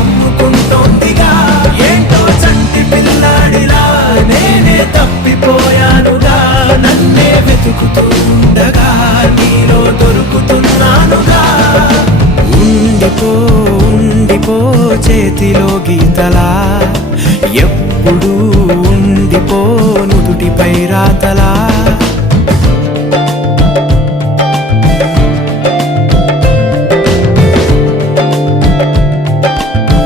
కమ్ముకుంటోందిగా. ఏంటో చంటి పిల్లాడిలా నేనే తప్పిపోయానుగా. నన్నే వెతుకుతూ ఉండగా నీలో దొరుకుతున్నానుగా. ఉండిపో ఉండిపో చేతిలో